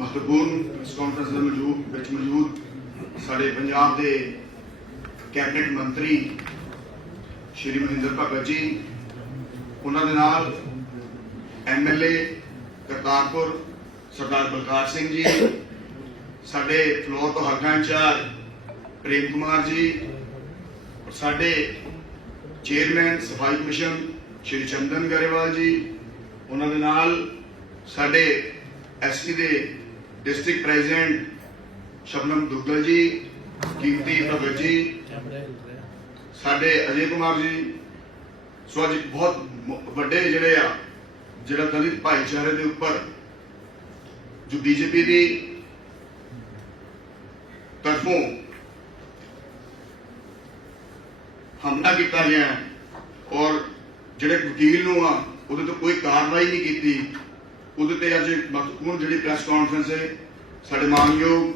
ਮਹੱਤਵਪੂਰਨ press conference ਦੇ ਮੌਜੂਦ ਵਿੱਚ ਮੌਜੂਦ ਸਾਡੇ ਪੰਜਾਬ ਦੇ ਕੈਬਨਿਟ ਮੰਤਰੀ ਸ਼੍ਰੀ ਮਹਿੰਦਰ ਭਗਤ ਜੀ, ਉਹਨਾਂ ਦੇ ਨਾਲ ਐਮਐਲਏ ਕਰਤਾਰਪੁਰ ਸਰਦਾਰ ਬਲਕਾਰ ਸਿੰਘ ਜੀ, ਸਾਡੇ ਫਲੋਰ ਤੋਂ ਹਲਕਾ ਇੰਚਾਰਜ ਪ੍ਰੇਮ ਕੁਮਾਰ ਜੀ ਔਰ ਸਾਡੇ ਚੇਅਰਮੈਨ ਸਫ਼ਾਈ ਕਮਿਸ਼ਨ ਸ਼੍ਰੀ ਚੰਦਨ ਗਰੇਵਾਲ ਜੀ, ਉਹਨਾਂ ਦੇ ਨਾਲ ਸਾਡੇ ਐਸਪੀ ਦੇ ਡਿਸਟ੍ਰਿਕਟ ਪ੍ਰੈਜ਼ੀਡੈਂਟ ਸ਼ਬਨਮ ਦੁੱਗਲ ਜੀ ਕੀਮਤੀ ਭਗਤ ਜੀ, ਸਾਡੇ ਅਜੇ ਕੁਮਾਰ ਜੀ ਸੋ ਅੱਜ ਬਹੁਤ ਵੱਡੇ ਜਿਹੜੇ ਆ, ਜਿਹੜਾ ਦਲਿਤ ਭਾਈਚਾਰੇ ਦੇ ਉੱਪਰ ਜੋ ਬੀਜੇਪੀ ਦੀ ਤਰਫੋਂ ਹਮਲਾ ਕੀਤਾ ਗਿਆ ਹੈ ਔਰ ਜਿਹੜੇ ਵਕੀਲ ਨੂੰ ਆ, ਉਹਦੇ ਤੋਂ ਕੋਈ ਕਾਰਵਾਈ ਨਹੀਂ ਕੀਤੀ। ਉਹਦੇ ਤੇ ਅੱਜ ਮਹੱਤਵਪੂਰਨ ਜਿਹੜੀ ਪ੍ਰੈਸ ਕਾਨਫਰੰਸ ਹੈ, ਸਾਡੇ ਮਾਨਯੋਗ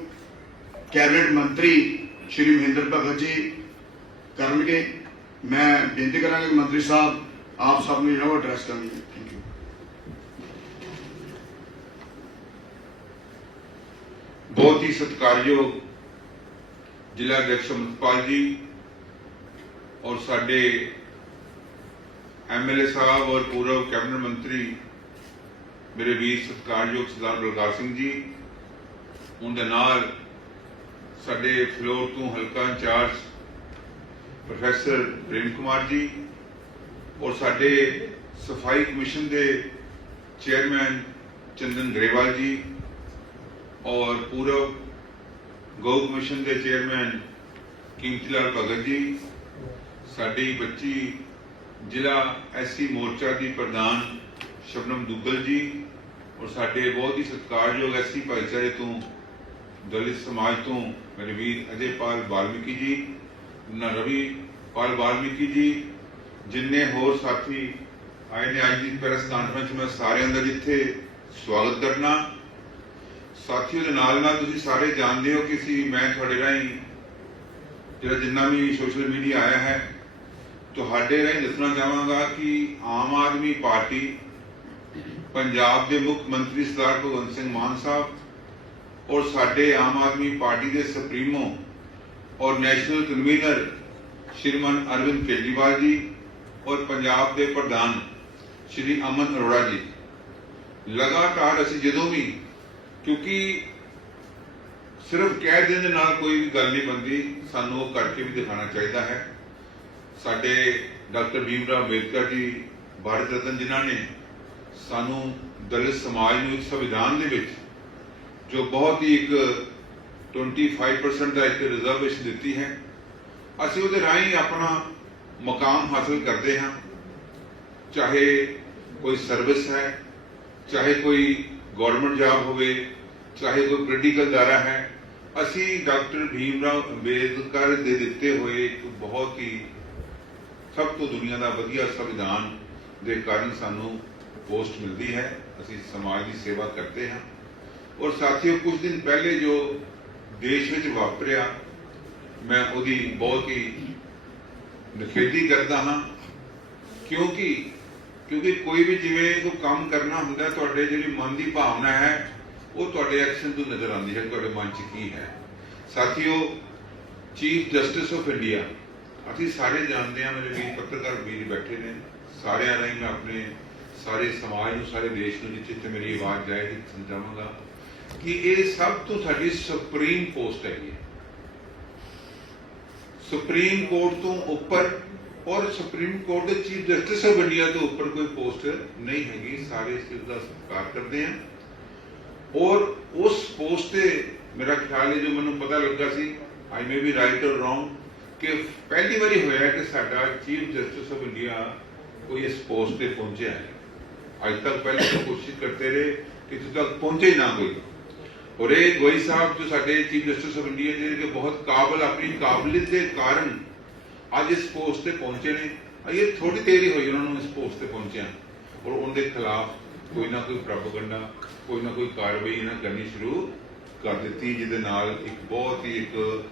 ਕੈਬਨਿਟ ਮੰਤਰੀ ਸ਼੍ਰੀ ਮਹਿੰਦਰ ਭਗਤ ਜੀ ਕਰਨਗੇ। ਮੈਂ ਬੇਨਤੀ ਕਰਾਂਗਾ ਕਿ ਮੰਤਰੀ ਸਾਹਿਬ ਆਪ ਸਭ ਨੂੰ ਜਿਹੜਾ ਐਡਰੈਸ ਕਰਨਗੇ। ਥੈਂਕ ਯੂ ਬਹੁਤ ਹੀ ਸਤਿਕਾਰਯੋਗ ਜ਼ਿਲ੍ਹਾ ਅਧਿਕਸ਼ ਅਮਰਪਾਲ ਜੀ ਔਰ ਸਾਡੇ ਐਮਐਲਏ ਸਾਹਿਬ ਔਰ ਪੂਰਵ ਕੈਬਨਿਟ ਮੰਤਰੀ ਮੇਰੇ ਵੀਰ ਸਤਿਕਾਰਯੋਗ ਸਰਦਾਰ ਬਲਕਾਰ ਸਿੰਘ ਜੀ, ਉਹਦੇ ਨਾਲ ਸਾਡੇ ਫਲੋਰ ਤੋਂ ਹਲਕਾ ਇੰਚਾਰਜ ਪ੍ਰੋਫੈਸਰ ਪ੍ਰੇਮ ਕੁਮਾਰ ਜੀ ਔਰ ਸਾਡੇ ਸਫ਼ਾਈ ਕਮਿਸ਼ਨ ਦੇ ਚੇਅਰਮੈਨ ਚੰਦਨ ਗਰੇਵਾਲ ਜੀ ਔਰ ਪੂਰਵ ਗਊ ਕਮਿਸ਼ਨ ਦੇ ਚੇਅਰਮੈਨ ਕੀਮਤੀ ਲਾਲ ਭਗਤ ਜੀ, ਸਾਡੀ ਬੱਚੀ ਜ਼ਿਲ੍ਹਾ ਐਸਸੀ ਮੋਰਚਾ ਦੀ ਪ੍ਰਧਾਨ ਸ਼ਬਨਮ ਦੁੱਗਲ ਜੀ ਔਰ ਸਾਡੇ ਬਹੁਤ ਹੀ ਸਤਿਕਾਰਯੋਗ ਐਸਸੀ ਭਾਈਚਾਰੇ ਤੋਂ, ਦਲਿਤ ਸਮਾਜ ਤੋਂ ਮੇਰੇ ਵੀਰ ਅਜੇ ਪਾਲ ਬਾਲਮੀਕੀ ਜੀ ਨਾ ਰਵੀ ਪਾਲ ਬਾਲਮੀਕੀ ਜੀ, ਜਿੰਨੇ ਹੋਰ ਸਾਥੀ ਆਏ ਨੇ ਅੱਜ ਦੀ ਪ੍ਰੈਸ ਕਾਨਫਰੰਸ ਮੈਂ ਸਾਰਿਆਂ ਦਾ ਜਿੱਥੇ ਸਵਾਗਤ ਕਰਨਾ। ਸਾਥੀਓ ਦੇ ਨਾਲ ਨਾਲ ਤੁਸੀਂ ਸਾਰੇ ਜਾਣਦੇ ਹੋ ਕਿ ਸੀ ਮੈਂ ਤੁਹਾਡੇ ਰਾਹੀਂ ਜਿਹੜਾ ਜਿੰਨਾ ਵੀ ਸੋਸ਼ਲ ਮੀਡੀਆ ਆਇਆ ਹੈ, ਤੁਹਾਡੇ ਰਾਹੀਂ ਦੱਸਣਾ ਚਾਹਾਂਗਾ ਕਿ ਆਮ ਆਦਮੀ ਪਾਰਟੀ ਪੰਜਾਬ ਦੇ ਮੁੱਖ ਮੰਤਰੀ ਸਰਦਾਰ ਭਗਵੰਤ ਸਿੰਘ ਮਾਨ ਸਾਹਿਬ ਔਰ ਸਾਡੇ ਆਮ ਆਦਮੀ ਪਾਰਟੀ ਦੇ ਸੁਪਰੀਮੋ ਔਰ ਨੈਸ਼ਨਲ ਕਨਵੀਨਰ ਸ਼੍ਰੀਮਾਨ ਅਰਵਿੰਦ ਕੇਜਰੀਵਾਲ ਜੀ ਔਰ ਪੰਜਾਬ ਦੇ ਪ੍ਰਧਾਨ ਸ਼੍ਰੀ ਅਮਨ ਅਰੋੜਾ ਜੀ। ਲਗਾਤਾਰ ਅਸੀਂ ਜਦੋਂ ਵੀ, ਕਿਉਂਕਿ ਸਿਰਫ ਕਹਿ ਦੇਣ ਦੇ ਨਾਲ ਕੋਈ ਵੀ ਗੱਲ ਨਹੀਂ ਬਣਦੀ, ਸਾਨੂੰ ਉਹ ਕਰਕੇ ਵੀ ਦਿਖਾਉਣਾ ਚਾਹੀਦਾ ਹੈ। ਸਾਡੇ ਡਾਕਟਰ ਭੀਮ ਰਾਓ ਅੰਬੇਦਕਰ ਜੀ ਭਾਰਤ ਰਤਨ ਜਿਨ੍ਹਾਂ ਨੇ ਸਾਨੂੰ ਦਲਿਤ ਸਮਾਜ ਨੂੰ ਇੱਕ ਸੰਵਿਧਾਨ ਦੇ ਵਿੱਚ, ਜੋ ਬਹੁਤ ਹੀ ਇੱਕ 25% ਦਾ ਇੱਕ ਰਿਜ਼ਰਵੇਸ਼ਨ ਦਿੱਤੀ ਹੈ, ਅਸੀਂ ਉਹਦੇ ਰਾਹੀਂ ਆਪਣਾ ਮਕਾਮ ਹਾਸਲ ਕਰਦੇ ਹਾਂ। ਚਾਹੇ ਕੋਈ ਸਰਵਿਸ ਹੈ, ਚਾਹੇ ਕੋਈ ਗਵਰਨਮੈਂਟ ਜੌਬ ਹੋਵੇ, ਚਾਹੇ ਕੋਈ ਪੋਲੀਟੀਕਲ ਦਾਰਾ ਹੈ, ਅਸੀਂ ਡਾਕਟਰ ਭੀਮ ਰਾਓ ਅੰਬੇਦਕਰ ਦੇ ਦਿੱਤੇ ਹੋਏ ਇੱਕ ਬਹੁਤ ਹੀ ਸਭ ਤੋਂ ਦੁਨੀਆ ਦਾ ਵਧੀਆ ਸੰਵਿਧਾਨ ਦੇ ਕਾਰਨ ਸਾਨੂੰ ਪੋਸਟ ਮਿਲਦੀ ਹੈ ਅਸੀਂ ਸਮਾਜ ਦੀ ਸੇਵਾ ਕਰਦੇ ਹਾਂ ਔਰ ਸਾਥੀਓ ਕੁਝ ਦਿਨ ਪਹਿਲੇ ਜੋ ਦੇਸ਼ ਵਿੱਚ ਵਾਪਰਿਆ ਮੈਂ ਉਹਦੀ ਬਹੁਤ ਹੀ ਨਿਖੇਧੀ ਕਰਦਾ ਹਾਂ ਕਿਉਂਕਿ ਕਿਉਂਕਿ ਕੋਈ ਵੀ ਜਿਵੇਂ ਕੋਈ ਕੰਮ ਕਰਨਾ ਹੁੰਦਾ ਤੁਹਾਡੇ ਜਿਹੜੀ ਮਨ ਦੀ ਭਾਵਨਾ ਹੈ ਉਹ ਤੁਹਾਡੇ ਐਕਸ਼ਨ ਤੋਂ ਨਜ਼ਰ ਆਉਂਦੀ ਹੈ ਤੁਹਾਡੇ ਮਨ 'ਚ ਕੀ ਹੈ ਸਾਥੀਓ ਚੀਫ ਜਸਟਿਸ ਆਫ ਇੰਡੀਆ ਅਸੀਂ ਸਾਰੇ ਜਾਣਦੇ ਹਾਂ ਮੇਰੇ ਵੀਰ ਪੱਤਰਕਾਰ ਵੀਰ ਬੈਠੇ ਨੇ ਸਾਰਿਆਂ ਰਾਹੀਂ ਮੈਂ ਆਪਣੇ ਸਾਰੇ ਸਮਾਜ ਨੂੰ, ਸਾਰੇ ਦੇਸ਼ ਨੂੰ ਜਿੱਥੇ ਤੇ ਮੇਰੀ ਆਵਾਜ਼ ਜਾਏਗੀ ਸਮਝਾਵਾਂਗਾ ਕਿ ਇਹ ਸਭ ਤੋਂ ਸਾਡੀ ਸੁਪਰੀਮ ਪੋਸਟ ਹੈਗੀ ਹੈ। ਸੁਪਰੀਮ ਕੋਰਟ ਤੋਂ ਉੱਪਰ ਔਰ ਸੁਪਰੀਮ ਕੋਰਟ ਦੇ ਚੀਫ ਜਸਟਿਸ ਆਫ ਇੰਡੀਆ ਤੋਂ ਉੱਪਰ ਕੋਈ ਪੋਸਟ ਨਹੀਂ ਹੈਗੀ। ਸਾਰੇ ਇਸ ਦਾ ਸਤਿਕਾਰ ਕਰਦੇ ਆ ਔਰ ਉਸ ਪੋਸਟ ਤੇ ਮੇਰਾ ਖਿਆਲ ਹੈ, ਜੋ ਮੈਨੂੰ ਪਤਾ ਲੱਗਾ ਸੀ I may be right or wrong ਕਿ ਪਹਿਲੀ ਵਾਰੀ ਹੋਇਆ ਕਿ ਸਾਡਾ ਚੀਫ ਜਸਟਿਸ ਆਫ ਇੰਡੀਆ ਕੋਈ ਇਸ ਪੋਸਟ ਤੇ ਪਹੁੰਚਿਆ ਹੈ। ਅੱਜ ਤੱਕ ਪਹਿਲੇ ਤੋਂ ਕੋਸ਼ਿਸ਼ ਕਰਤੇ ਰਹੇ ਕਿ ਇੱਥੇ ਤੱਕ ਪਹੁੰਚੇ ਹੀ ਨਾ ਕੋਈ। ਔਰ ਇਹ ਗੋਈ ਸਾਹਿਬ ਜੋ ਸਾਡੇ ਚੀਫ ਜਸਟਿਸ ਆਫ ਇੰਡੀਆ ਜਿਹੜੇ ਕਿ ਬਹੁਤ ਕਾਬਲ, ਆਪਣੀ ਕਾਬਲੀਅਤ ਦੇ ਅੱਜ ਇਸ ਪੋਸਟ ਤੇ ਪਹੁੰਚੇ ਨੇ। ਇਹ ਥੋੜੀ ਦੇਰ ਹੋਈ ਉਹਨਾਂ ਨੂੰ ਇਸ ਪੋਸਟ ਤੇ ਪਹੁੰਚਿਆ। ਔਰ ਉਹਨਾਂ ਦੇ ਖਿਲਾਫ ਕੋਈ ਨਾ ਕੋਈ ਪ੍ਰੋਪਗੈਂਡਾ, ਕੋਈ ਨਾ ਕੋਈ ਕਾਰਵਾਈ ਇਹਨਾਂ ਕਰਨੀ ਸ਼ੁਰੂ ਕਰ ਦਿੱਤੀ, ਜਿਹਦੇ ਨਾਲ ਇੱਕ ਬਹੁਤ ਹੀ ਇੱਕ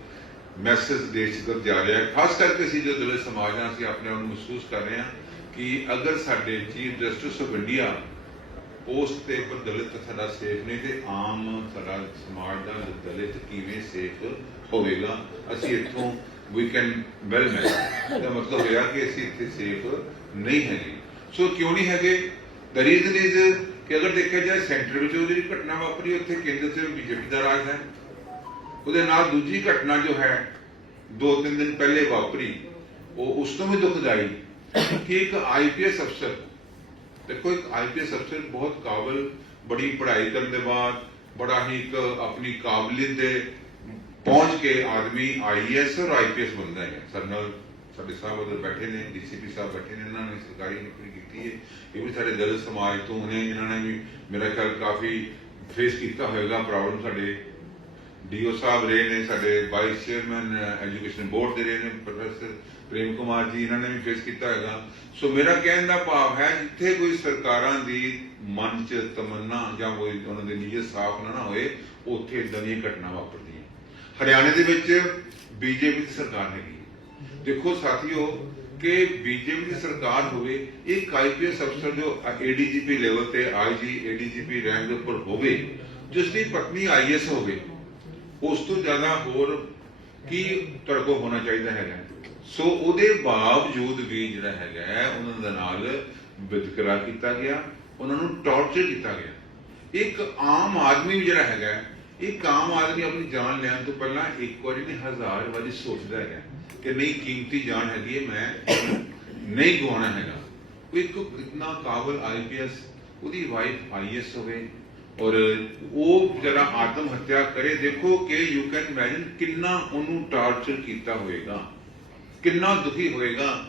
ਮੈਸੇਜ ਦੇਸ਼ ਤੱਕ ਜਾ ਰਿਹਾ ਹੈ। ਖਾਸ ਕਰਕੇ ਅਸੀਂ ਜੋ ਦਲਿਤ ਸਮਾਜ ਨਾਲ ਅਸੀਂ ਆਪਣੇ ਆਪ ਨੂੰ ਮਹਿਸੂਸ ਕਰ ਰਹੇ ਹਾਂ ਕਿ ਅਗਰ ਸਾਡੇ ਚੀਫ ਜਸਟਿਸ ਆਫ ਇੰਡੀਆ ਉਸ ਤੇ ਪਰ ਦਲਿਤ ਸਾਡਾ ਸੇਫ ਨਹੀਂ ਤੇ ਆਮ ਸਾਡਾ ਸਮਾਜ ਦਾ ਦਲਿਤ ਕਿਵੇਂ ਸੇਫ ਹੋਵੇਗਾ, ਅਸੀਂ ਇੱਥੋਂ ਵੀ ਕੈਨ ਵੈਲ ਮੈਚ ਦਾ ਮਤਲਬ ਹੋਇਆ ਕਿ ਅਸੀਂ ਇੱਥੇ ਸੇਫ ਨਹੀਂ ਹੈਗੇ। ਸੋ ਕਿਉਂ ਨਹੀਂ ਹੈਗੇ? ਦ ਰੀਜ਼ਨ ਇਜ਼ ਕਿ ਅਗਰ ਦੇਖਿਆ ਜਾਏ, ਸੈਂਟਰ ਵਿੱਚ ਉਹ ਜਿਹੜੀ ਘਟਨਾ ਵਾਪਰੀ, ਉੱਥੇ ਕੇਂਦਰ ਸੇ ਬੀਜੇਪੀ ਦਾ ਰਾਜ ਹੈ। ਉਹਦੇ ਨਾਲ ਦੂਜੀ ਘਟਨਾ ਜੋ ਹੈ ਦੋ ਤਿੰਨ ਦਿਨ ਪਹਿਲੇ ਵਾਪਰੀ, ਉਹ ਉਸ ਤੋਂ ਵੀ ਦੁਖਦਾਈ ਕਿ ਇੱਕ ਆਈਪੀਐਸ ਅਫਸਰ ਦੇਖੋ ਇੱਕ ਆਈਪੀਐਸ ਅਫਸਰ ਬਹੁਤ ਕਾਬਲ ਬੜੀ ਪੜ੍ਹਾਈ ਕਰਨ ਦੇ ਬਾਅਦ ਬੜਾ ਹੀ ਇੱਕ ਕਾਬਲੀਅਤ ਦੇ ਪਹੁੰਚ ਕੇ ਆਦਮੀ ਆਈਐਸ ਔਰ ਆਈਪੀਐਸ ਬਣਦਾ ਹੈ ਸਾਡੇ ਨਾਲ ਸਾਡੇ ਸਾਹਿਬ ਉਧਰ ਬੈਠੇ ਨੇ ਡੀਸੀਪੀ ਸਾਹਿਬ ਬੈਠੇ ਨੇ ਇਹਨਾਂ ਨੇ ਸਰਕਾਰੀ ਨੌਕਰੀ ਕੀਤੀ ਹੈ ਇਹ ਵੀ ਸਾਡੇ ਦਲਿਤ ਸਮਾਜ ਤੋਂ ਨੇ ਇਹਨਾਂ ਨੇ ਵੀ ਮੇਰਾ ਖਿਆਲ ਕਾਫੀ ਫੇਸ ਕੀਤਾ ਹੋਵੇਗਾ ਪ੍ਰੋਬਲਮ ਸਾਡੇ ਡੀਓ ਸਾਹਿਬ ਰਹੇ ਨੇ, ਸਾਡੇ ਵਾਈਸ ਚੇਅਰਮੈਨ ਐਜੂਕੇਸ਼ਨ ਬੋਰਡ ਦੇ ਰਹੇ ਨੇ ਪ੍ਰੋਫੈਸਰ ਪ੍ਰੇਮ ਕੁਮਾਰ ਜੀ, ਇਹਨਾਂ ਨੇ ਵੀ ਫੇਸ ਕੀਤਾ ਹੋਵੇਗਾ ਸੋ ਮੇਰਾ ਕਹਿਣ ਦਾ ਭਾਵ ਹੈ, ਜਿੱਥੇ ਕੋਈ ਸਰਕਾਰਾਂ ਦੀ ਮਨ ਚ ਤਮੰਨਾ ਜਾਂ ਕੋਈ ਉਹਨਾਂ ਦੇ ਨੀਅਤ ਸਾਫ਼ ਨਾ ਨਾ ਹੋਏ, ਉੱਥੇ ਇਦਾਂ ਦੀਆਂ ਘਟਨਾ ਵਾਪਰਦੀਆਂ ਹਰਿਆਣੇ ਦੇ ਵਿੱਚ ਬੀਜੇਪੀ ਦੀ ਸਰਕਾਰ ਹੈਗੀ ਹੈ। ਦੇਖੋ ਸਾਥੀਓ, ਕਿ ਬੀਜੇਪੀ ਦੀ ਸਰਕਾਰ ਹੋਵੇ ਇੱਕ ਆਈਪੀਐਸ ਅਫਸਰ ਜੋ ਏਡੀਜੀਪੀ ਲੈਵਲ ਤੇ ਆਈਜੀ ਏਡੀਜੀਪੀ ਰੈਂਕ ਦੇ ਉੱਪਰ ਹੋਵੇ ਜਿਸ ਦੀ ਪਤਨੀ ਆਈਐਸ ਹੋਵੇ ਉਸ ਤੋਂ ਜ਼ਿਆਦਾ ਹੋਰ ਕੀ ਤੁਹਾਡੇ ਕੋਲ ਹੋਣਾ ਚਾਹੀਦਾ ਹੈਗਾ? ਸੋ ਉਹਦੇ ਬਾਵਜੂਦ ਵੀ ਜਿਹੜਾ ਹੈਗਾ ਹੈ, ਉਹਨਾਂ ਦੇ ਨਾਲ ਵਿਤਕਰਾ ਕੀਤਾ ਗਿਆ ਉਹਨਾਂ ਨੂੰ ਟੌਰਚਰ ਕੀਤਾ ਗਿਆ। ਇੱਕ ਆਮ ਆਦਮੀ ਵੀ ਜਿਹੜਾ ਹੈਗਾ ਇੱਕ ਆਮ ਆਦਮੀ ਆਪਣੀ ਜਾਨ ਲੈਣ ਤੋਂ ਪਹਿਲਾਂ ਇੱਕ ਵਾਰੀ ਨਹੀਂ ਹਜ਼ਾਰ ਵਾਰੀ ਸੋਚਦਾ ਹੈਗਾ ਕਿ ਨਹੀਂ ਕੀਮਤੀ ਜਾਨ ਹੈਗੀ ਹੈ ਮੈਂ ਨਹੀਂ ਗਵਾਉਣਾ ਹੈਗਾ। ਇੱਕ ਇਤਨਾ ਕਾਬਲ ਆਈਪੀਐਸ ਉਹਦੀ ਵਾਈਫ ਆਈਐਸ ਹੋਵੇ ਔਰ ਉਹ ਜਿਹੜਾ ਆਤਮ ਹੱਤਿਆ ਕਰੇ, ਦੇਖੋ ਕਿ ਯੂ ਕੈਨ ਇਮੇਜਿਨ ਕਿੰਨਾ ਉਹਨੂੰ ਟਾਰਚਰ ਕੀਤਾ ਹੋਵੇਗਾ ਕਿੰਨਾ ਦੁਖੀ ਹੋਏਗਾ,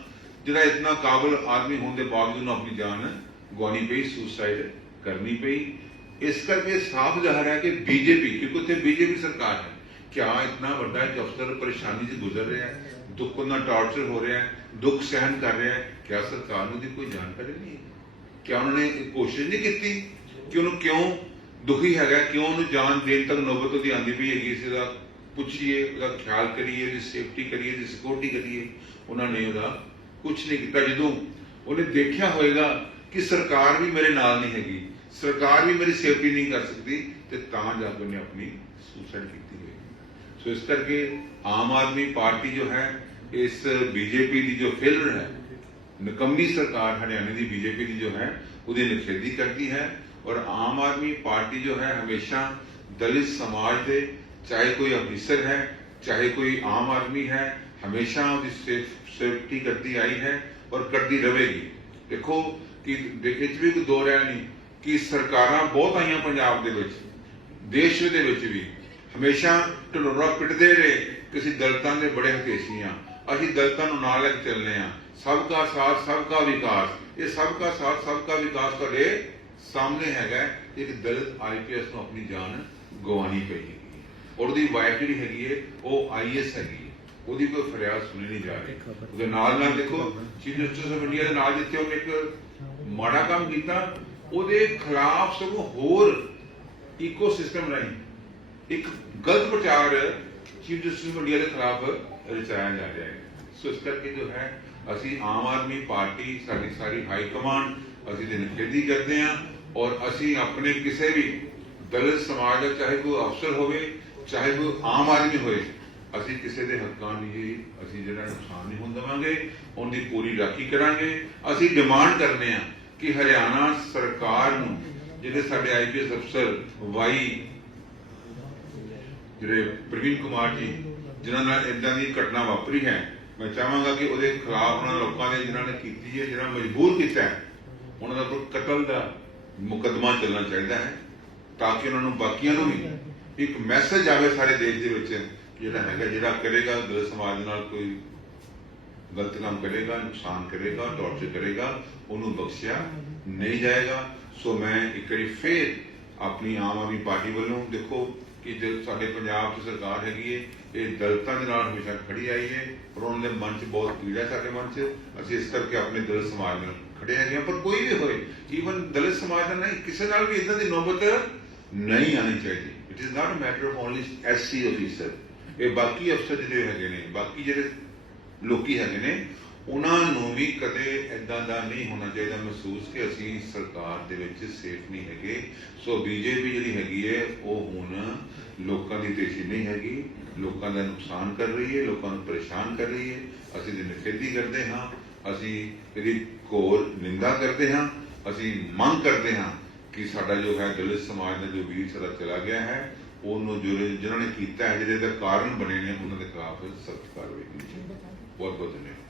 ਜਿਹੜਾ ਇਤਨਾ ਕਾਬਲ ਆਦਮੀ ਹੋਣ ਦੇ ਬਾਵਜੂਦ ਉਹਨੂੰ ਆਪਣੀ ਜਾਨ ਗਵਾਉਣੀ ਪਈ ਸੁਸਾਈਡ ਕਰਨੀ ਪਈ। ਇਸ ਕਰਕੇ ਸਾਫ਼ ਜ਼ਾਹਰ ਹੈ ਕਿ ਬੀਜੇਪੀ ਕਿਉਂਕਿ ਉੱਥੇ ਬੀਜੇਪੀ ਸਰਕਾਰ ਹੈ ਕਿਆ ਇਤਨਾ ਵੱਡਾ ਇੱਕ ਅਫਸਰ ਪਰੇਸ਼ਾਨੀ ਚ ਗੁਜ਼ਰ ਰਿਹਾ ਹੈ, ਦੁੱਖ ਨਾਲ ਟਾਰਚਰ ਹੋ ਰਿਹਾ ਹੈ, ਦੁੱਖ ਸਹਿਨ ਕਰ ਰਿਹਾ ਹੈ। ਕਿਆ ਸਰਕਾਰ ਨੂੰ ਦੀ ਕੋਈ ਜਾਣਕਾਰੀ ਨਹੀਂ ਹੈ? ਕਿਆ ਉਹਨਾਂ ਨੇ ਕੋਸ਼ਿਸ਼ ਨਹੀਂ ਕੀਤੀ ਕਿ ਉਹਨੂੰ ਕਿਉਂ ਦੁਖੀ ਹੈਗਾ, ਕਿਉਂ ਉਹਨੂੰ ਜਾਨ ਦੇਣ ਤੱਕ ਨੌਬਤ ਉਹਦੀ ਆਂਦੀ ਪਈ ਹੈਗੀ ਇਸ ਦਾ ਪੁੱਛੀਏ, ਉਹਦਾ ਖਿਆਲ ਕਰੀਏ, ਉਹਦੀ ਸੇਫਟੀ ਕਰੀਏ, ਉਹਦੀ ਸਿਕਿਉਰਿਟੀ ਕਰੀਏ, ਉਹਨਾਂ ਨੇ ਉਹਦਾ ਕੁਝ ਨਹੀਂ ਕੀਤਾ। ਜਦੋਂ ਉਹਨੇ ਦੇਖਿਆ ਹੋਵੇਗਾ ਕਿ ਸਰਕਾਰ ਵੀ ਮੇਰੇ ਨਾਲ ਨਹੀਂ ਹੈਗੀ, ਸਰਕਾਰ ਵੀ ਮੇਰੀ ਸੇਫਟੀ ਨਹੀਂ ਕਰ ਸਕਦੀ, ਤੇ ਤਾਂ ਜਾ ਕੇ ਉਹਨੇ ਆਪਣੀ ਸੁਸਾਈਡ ਕੀਤੀ ਹੋਵੇਗੀ ਸੋ ਇਸ ਕਰਕੇ ਆਮ ਆਦਮੀ ਪਾਰਟੀ ਜੋ ਹੈ, ਇਸ ਬੀਜੇਪੀ ਦੀ ਜੋ ਫੇਲਰ ਹੈ, ਨਿਕੰਮੀ ਸਰਕਾਰ ਹਰਿਆਣੇ ਦੀ ਬੀਜੇਪੀ ਦੀ ਜੋ ਹੈ, ਉਹਦੀ ਨਿਖੇਧੀ ਕਰਦੀ ਹੈ। ਔਰ ਆਮ ਆਦਮੀ ਪਾਰਟੀ ਜੋ ਹੈ ਹਮੇਸ਼ਾ ਦਲਿਤ ਸਮਾਜ ਦੇ, ਚਾਹੇ ਕੋਈ ਅਫੀਸਰ ਹੈ, ਚਾਹੇ ਕੋਈ ਆਮ ਆਦਮੀ ਹੈ, ਹਮੇਸ਼ਾ ਉਹਦੀ ਸੇਫਟੀ ਕਰਦੀ ਆਈ ਹੈ ਔਰ ਕਰਦੀ ਰਹੇਗੀ। ਦੇਖੋ ਕਿ ਦੇਖੇ ਚ ਵੀ ਕੋਈ ਦੋ ਰਹਿ ਨਹੀਂ, ਕਿ ਸਰਕਾਰਾਂ ਬਹੁਤ ਆਈਆਂ ਪੰਜਾਬ ਦੇ ਵਿੱਚ, ਦੇਸ਼ ਦੇ ਵਿੱਚ ਵੀ। ਹਮੇਸ਼ਾ ਢਲੋਰਾ ਪਿੱਟਦੇ ਰਹੇ ਕਿ ਅਸੀਂ ਦਲਿਤਾਂ ਦੇ ਬੜੇ ਹਕੇਸ਼ੀ ਆ ਅਸੀਂ ਦਲਤਾਂ ਨੂੰ ਨਾਲ ਲੈ ਕੇ ਚੱਲਨੇ ਆ ਸਭ ਕਾ ਸਾਥ, ਸਭ ਕਾ ਵਿਕਾਸ। ਇਹ ਸਭ ਕਾ ਸਾਥ, ਸਭ ਕਾ ਵਿਕਾਸ ਤੁਹਾਡੇ ਸਾਹਮਣੇ ਹੈਗਾ। ਇੱਕ ਦਲਿਤ ਆਈਪੀਐਸ ਨੂੰ ਆਪਣੀ ਜਾਨ ਗਵਾਉਣੀ ਪਈ ਹੈ। ਔਰ ਉਹਦੀ ਵਾਈਫ ਜਿਹੜੀ ਹੈਗੀ ਹੈ ਉਹ ਆਈਐਸ ਹੈਗੀ ਹੈ ਉਹਦੀ ਕੋਈ ਫਰਿਆਦ ਸੁਣੀ ਨਹੀਂ ਜਾ ਰਹੀ ਉਹਦੇ ਨਾਲ ਨਾਲ ਦੇਖੋ ਚੀਫ ਜਸਟਿਸ ਆਫ ਇੰਡੀਆ ਦੇ ਨਾਲ ਜਿੱਥੇ ਉਹਨੇ ਇੱਕ ਮਾੜਾ ਕੰਮ ਕੀਤਾ ਉਹਦੇ ਖਿਲਾਫ ਸਗੋਂ ਹੋਰ ਇਕੋਸਿਸਟਮ ਰਾਹੀਂ ਇੱਕ ਗਲਤ ਪ੍ਰਚਾਰ ਚੀਫ ਜਸਟਿਸ ਆਫ ਇੰਡੀਆ ਦੇ ਖਿਲਾਫ ਰਚਾਇਆ ਜਾ ਰਿਹਾ ਹੈ ਸੋ ਇਸ ਕਰਕੇ ਜੋ ਹੈ ਅਸੀਂ ਆਮ ਆਦਮੀ ਪਾਰਟੀ ਸਾਡੀ ਸਾਰੀ ਹਾਈ ਕਮਾਂਡ ਅਸੀਂ ਦੀ ਨਿਖੇਧੀ ਕਰਦੇ ਹਾਂ ਔਰ ਅਸੀਂ ਆਪਣੇ ਕਿਸੇ ਵੀ ਦਲਿਤ ਸਮਾਜ ਦਾ ਚਾਹੇ ਕੋਈ ਅਫਸਰ ਹੋਵੇ, ਚਾਹੇ ਕੋਈ ਆਮ ਆਦਮੀ ਹੋਵੇ ਅਸੀਂ ਕਿਸੇ ਦੇ ਹੱਕਾਂ ਲਈ ਅਸੀਂ ਜਿਹੜਾ ਨੁਕਸਾਨ ਨਹੀਂ ਹੋਣ ਦੇਵਾਂਗੇ, ਉਹਦੀ ਪੂਰੀ ਰਾਖੀ ਕਰਾਂਗੇ। ਅਸੀਂ ਡਿਮਾਂਡ ਕਰਨੇ ਆ ਕਿ ਹਰਿਆਣਾ ਸਰਕਾਰ ਨੂੰ, ਜਿਹੜੇ ਸਾਡੇ ਆਈਪੀਐਸ ਅਫਸਰ ਵਾਈ ਜਿਹੜੇ ਪ੍ਰਵੀਨ ਕੁਮਾਰ ਜੀ, ਜਿਨ੍ਹਾਂ ਨਾਲ ਇਦਾਂ ਦੀ ਘਟਨਾ ਵਾਪਰੀ ਹੈ, ਮੈਂ ਚਾਹਾਂਗਾ ਕਿ ਉਹਦੇ ਖਿਲਾਫ ਉਹਨਾਂ ਲੋਕਾਂ ਨੇ ਜਿਨ੍ਹਾਂ ਨੇ ਕੀਤੀ ਹੈ ਜਿਹੜਾ ਮਜਬੂਰ ਕੀਤਾ ਉਹਨਾਂ ਦਾ ਕੋਈ ਕਤਲ ਦਾ ਮੁਕਦਮਾ ਚੱਲਣਾ ਚਾਹੀਦਾ ਹੈ, ਤਾਂ ਕਿ ਉਹਨਾਂ ਨੂੰ ਬਾਕੀਆਂ ਨੂੰ ਵੀ ਇੱਕ ਮੈਸੇਜ ਆਵੇ ਸਾਰੇ ਦੇਸ਼ ਦੇ ਵਿੱਚ ਜਿਹੜਾ ਹੈਗਾ, ਜਿਹੜਾ ਕਰੇਗਾ ਦਲਿਤ ਸਮਾਜ ਨਾਲ ਕੋਈ ਗਲਤ ਕੰਮ ਕਰੇਗਾ, ਨੁਕਸਾਨ ਕਰੇਗਾ ਟੌਰਚਰ ਕਰੇਗਾ, ਉਹਨੂੰ ਬਖਸ਼ਿਆ ਨਹੀਂ ਜਾਏਗਾ। ਸੋ ਮੈਂ ਇੱਕ ਵਾਰੀ ਫੇਰ ਆਪਣੀ ਆਮ ਆਦਮੀ ਪਾਰਟੀ ਵੱਲੋਂ ਦੇਖੋ ਕਿ ਜੋ ਸਾਡੇ ਪੰਜਾਬ 'ਚ ਸਰਕਾਰ ਹੈਗੀ ਹੈ ਇਹ ਦਲਤਾਂ ਦੇ ਨਾਲ ਹਮੇਸ਼ਾ ਖੜੀ ਆਈ ਏ ਔਰ ਉਹਨਾਂ ਦੇ ਮਨ 'ਚ ਬਹੁਤ ਪੀੜਾ ਹੈ ਸਾਡੇ ਮਨ 'ਚ, ਅਸੀਂ ਇਸ ਕਰਕੇ ਆਪਣੇ ਦਲਿਤ ਸਮਾਜ ਨਾਲ ਖੜੇ ਹੈਗੇ ਪਰ ਕੋਈ ਵੀ ਹੋਏ ਈਵਨ ਦਲਿਤ ਸਮਾਜ ਦਾ ਨਹੀਂ, ਕਿਸੇ ਨਾਲ ਵੀ ਇਦਾਂ ਦੀ ਨੌਬਤ ਨਹੀਂ ਆਣੀ ਚਾਹੀਦੀ। It is not a matter of only SC officer ਇਹ ਬਾਕੀ ਅਫਸਰ ਜਿਹੜੇ ਹੈਗੇ ਨੇ, ਬਾਕੀ ਜਿਹੜੇ ਲੋਕੀ ਹੈਗੇ ਨੇ, ਉਹਨਾਂ ਨੂੰ ਵੀ ਕਦੇ ਇਦਾਂ ਦਾ ਨਹੀਂ ਹੋਣਾ ਚਾਹੀਦਾ ਮਹਿਸੂਸ ਕਿ ਅਸੀਂ ਸਰਕਾਰ ਦੇ ਵਿੱਚ ਸੇਫ ਨਹੀਂ ਹੈਗੇ। ਸੋ ਬੀਜੇਪੀ ਜਿਹੜੀ ਹੈਗੀ ਹੈ, ਉਹ ਹੁਣ ਲੋਕਾਂ ਦੀ ਦੇਸ਼ੀ ਨਹੀਂ ਹੈਗੀ। ਲੋਕਾਂ ਦਾ ਨੁਕਸਾਨ ਕਰ ਰਹੀ ਹੈ, ਲੋਕਾਂ ਨੂੰ ਪਰੇਸ਼ਾਨ ਕਰ ਰਹੀ ਹੈ। ਅਸੀਂ ਦੀ ਨਿਖੇਧੀ ਕਰਦੇ ਹਾਂ ਅਸੀਂ ਇਹਦੀ ਘੋਰ ਨਿੰਦਾ ਕਰਦੇ ਹਾਂ ਅਸੀਂ ਮੰਗ ਕਰਦੇ ਹਾਂ ਕਿ ਸਾਡਾ ਜੋ ਹੈ ਦਲਿਤ ਸਮਾਜ ਦਾ ਜੋ ਵੀਰ ਸਾਡਾ ਚਲਾ ਗਿਆ ਹੈ ਉਹਨੂੰ ਜਿਹੜੇ ਜਿਨ੍ਹਾਂ ਨੇ ਕੀਤਾ ਹੈ ਜਿਹਦੇ ਦਾ ਕਾਰਨ ਬਣੇ ਨੇ ਉਹਨਾਂ ਦੇ ਖਿਲਾਫ ਸਖਤ ਕਾਰਵਾਈ ਕੀਤੀ ਬਹੁਤ ਬਹੁਤ ਧੰਨਵਾਦ।